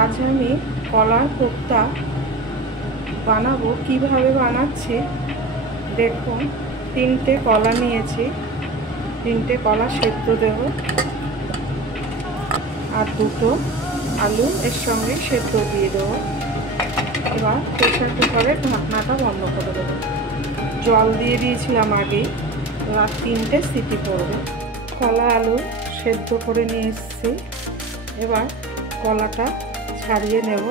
আজ আমি কলার কোপ্তা বানাবো। কিভাবে বানাচ্ছি দেখুন। 3টে কলা নিয়েছি, 3টে কলা সেদ্ধ দেব আর 2টো আলু এর সঙ্গে সেদ্ধ দিয়ে দেবো। এবার প্রেসার কুকারের ঢাকনাটা বন্ধ করে দেবো। জল দিয়ে দিয়েছিলাম আগেই, এবার 3টে সিটি পড়বে। কলা আলু সেদ্ধ করে নিয়ে এসেছি, এবার কলাটা ছাড়িয়ে নেব।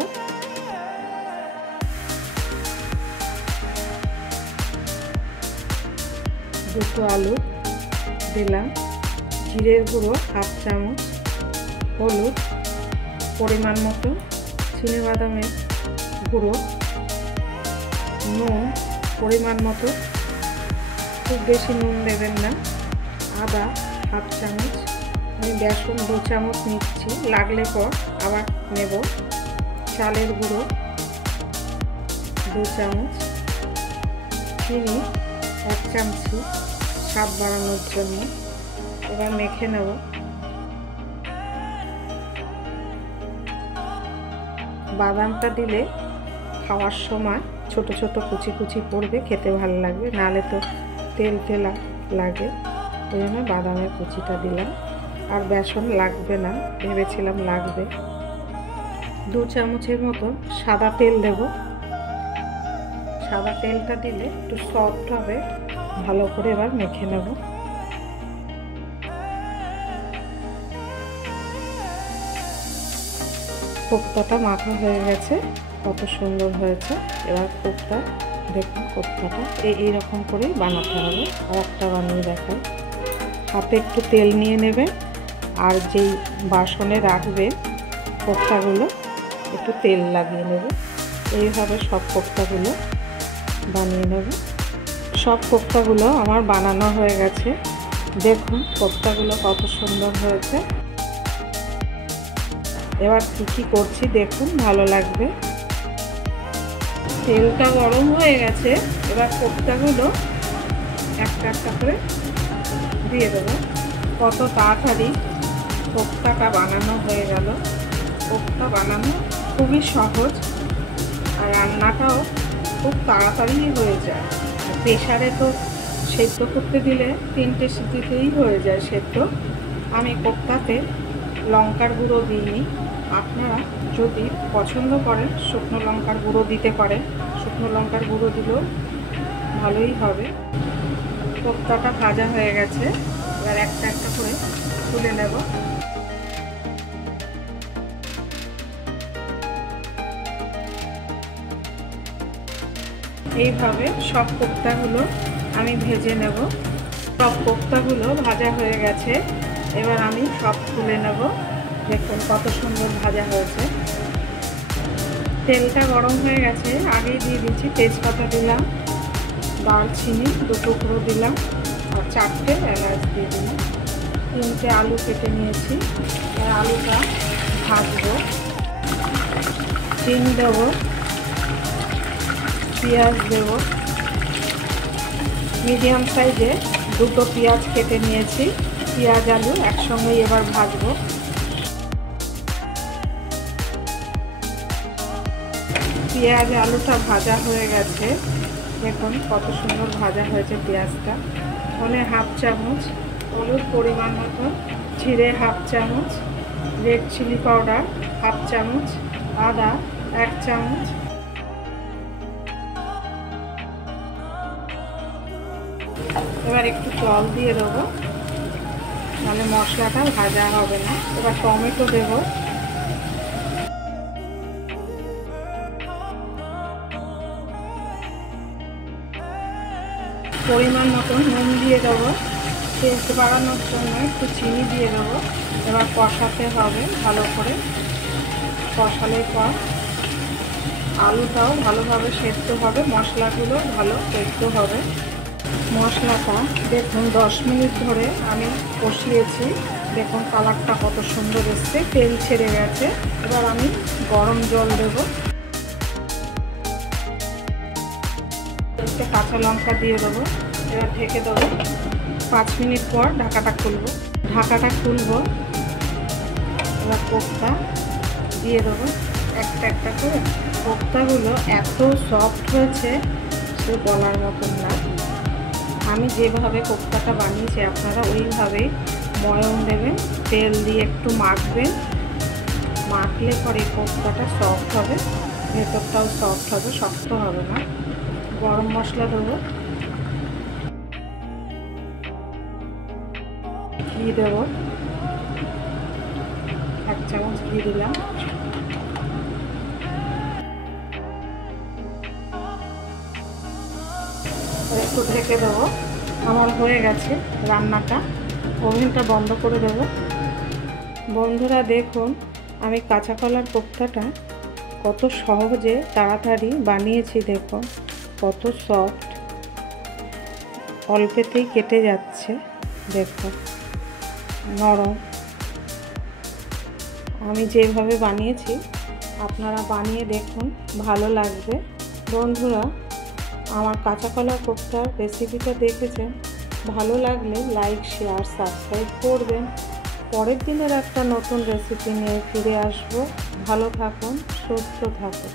দুটো আলু দিলাম, জিরের গুঁড়ো 1/2 চামচ, হলুদ পরিমাণ মতো, চিনেবাদামের গুঁড়ো, নুন পরিমাণ মতো, খুব বেশি নুন দেবেন না, আদা 1/2 চামচ, আমি বেসন 2 চামচ নিচ্ছি, লাগলে পর আবার নেব, চালের গুঁড়ো 2 চামচ, চিনি 1 চামচি স্বাদ বাড়ানোর জন্য। এবার মেখে নেব। বাদামটা দিলে খাওয়ার সময় ছোট ছোট কুচি কুচি পড়বে, খেতে ভালো লাগবে, নালে তো তেল তেলা লাগে, ওই জন্য বাদামের কুচিটা দিলাম। আর বেসন লাগবে না, ভেবেছিলাম লাগবে। 2 চামচের মতো সাদা তেল দেব। সাদা তেলটা দিলে একটু সফট হবে, ভালো করে এবার মেখে নেব। কোপ্তাটা মাখা হয়ে গেছে, কত সুন্দর হয়েছে। এবার কোপ্তা দেখুন, কোপ্তাটা এইরকম করেই বানাতে হবে। আর একটা বানিয়ে দেখাই। হাতে একটু তেল নিয়ে নেবে, আর যেই বাসনে রাখবে কোপ্তাগুলো একটু তেল লাগিয়ে নেবে। এইভাবে সব কোপ্তাগুলো বানিয়ে নেবে। সব কোপ্তাগুলো আমার বানানো হয়ে গেছে। দেখুন কোপ্তাগুলো কত সুন্দর হয়েছে। এবার কী করছি দেখুন, ভালো লাগবে। তেলটা গরম হয়ে গেছে, এবার কোপ্তাগুলো একটা একটা করে দিয়ে দেবো। কত তাড়াতাড়ি কোপ্তাটা বানানো হয়ে গেল। কোপ্তা বানানো খুবই সহজ, আর রান্নাটাও খুব তাড়াতাড়ি হয়ে যায়। প্রেসারে তো সেদ্ধ করতে দিলে 3টে সিটিতেই হয়ে যায় সেদ্ধ। আমি কোপ্তাতে লঙ্কার গুঁড়ো দিইনি, আপনারা যদি পছন্দ করেন শুকনো লঙ্কার গুঁড়ো দিতে পারেন, শুকনো লঙ্কার গুঁড়ো দিলেও ভালোই হবে। কোপ্তাটা ভাজা হয়ে গেছে, এবার একটা একটা করে তুলে নেব। এইভাবে সব কোপ্তাগুলো আমি ভেজে নেব। সব কোপ্তাগুলো ভাজা হয়ে গেছে, এবার আমি সব তুলে নেব। দেখুন কত সুন্দর ভাজা হয়েছে। তেলটা গরম হয়ে গেছে, আগেই দিয়ে দিচ্ছি। তেজপাতা দিলাম, দারচিনি 2 টুকরো দিলাম, আর 4টে এলাচ দিয়ে দিলাম। 3টে আলু কেটে নিয়েছি, আর আলুটা ভাজবো। চিনি দেবো, পেঁয়াজ দেব, মিডিয়াম সাইজে 2টো পেঁয়াজ কেটে নিয়েছি। পেঁয়াজ আলু একসঙ্গেই এবার ভাজবো। পেঁয়াজ আলুটা ভাজা হয়ে গেছে, দেখুন কত সুন্দর ভাজা হয়েছে পেঁয়াজটা। ধনে 1/2 চামচ, হলুদ পরিমাণ মতো, জিরে 1/2 চামচ, রেড চিলি পাউডার 1/2 চামচ, আদা 1 চামচ। এবার একটু জল দিয়ে দেবো, নাহলে মশলাটা ভাজা হবে না। এবার টমেটো দেব, পরিমাণ মতন নুন দিয়ে দেবো, টেস্ট বাড়ানোর জন্য একটু চিনি দিয়ে দেবো। এবার কষাতে হবে ভালো করে। কষালের পর আলুটাও ভালোভাবে সেদ্ধ হবে, মশলাগুলো ভালো সেদ্ধ হবে। মশলাটা দেখুন 10 মিনিট ধরে আমি কষিয়েছি। দেখুন কালারটা কত সুন্দর এসছে, তেল ছেড়ে গেছে। এবার আমি গরম জল দেব, একটা কাঁচা লঙ্কা দিয়ে দেবো। এবার ঢেকে দেবো। 5 মিনিট পর ঢাকাটা খুলবো। এবার কোপ্তা দিয়ে দেবো। একটা একটা করে কোপ্তাগুলো এত সফট হয়েছে সে বলার মতন না। আমি যেভাবে কোপ্তাটা বানিয়েছি আপনারা ওইভাবেই ময়ম দেবেন, তেল দিয়ে একটু মাখবেন, মাখলে পরে কোপ্তাটা সফট হবে, ভেতরটাও সফট হবে, শক্ত হবে না। গরম মশলা দেবো, ঘি দেবো, 1 চামচ ঘি দিলাম, একটু ঢেকে দেবো। আমার হয়ে গেছে রান্নাটা, ওভেনটা বন্ধ করে দেবো। বন্ধুরা দেখুন আমি কাঁচা কলার কোপ্তাটা কত সহজে তাড়াতাড়ি বানিয়েছি, দেখুন কত সফট, অল্পেতেই কেটে যাচ্ছে, দেখুন নরম। আমি যেভাবে বানিয়েছি আপনারা বানিয়ে দেখুন, ভালো লাগবে। বন্ধুরা আমার কাঁচা কলার কোপ্তার রেসিপিটা দেখেছেন, ভালো লাগলে লাইক, শেয়ার, সাবস্ক্রাইব করবেন। পরের দিনের একটা নতুন রেসিপি নিয়ে ফিরে আসবো। ভালো থাকুন, সুস্থ থাকুন।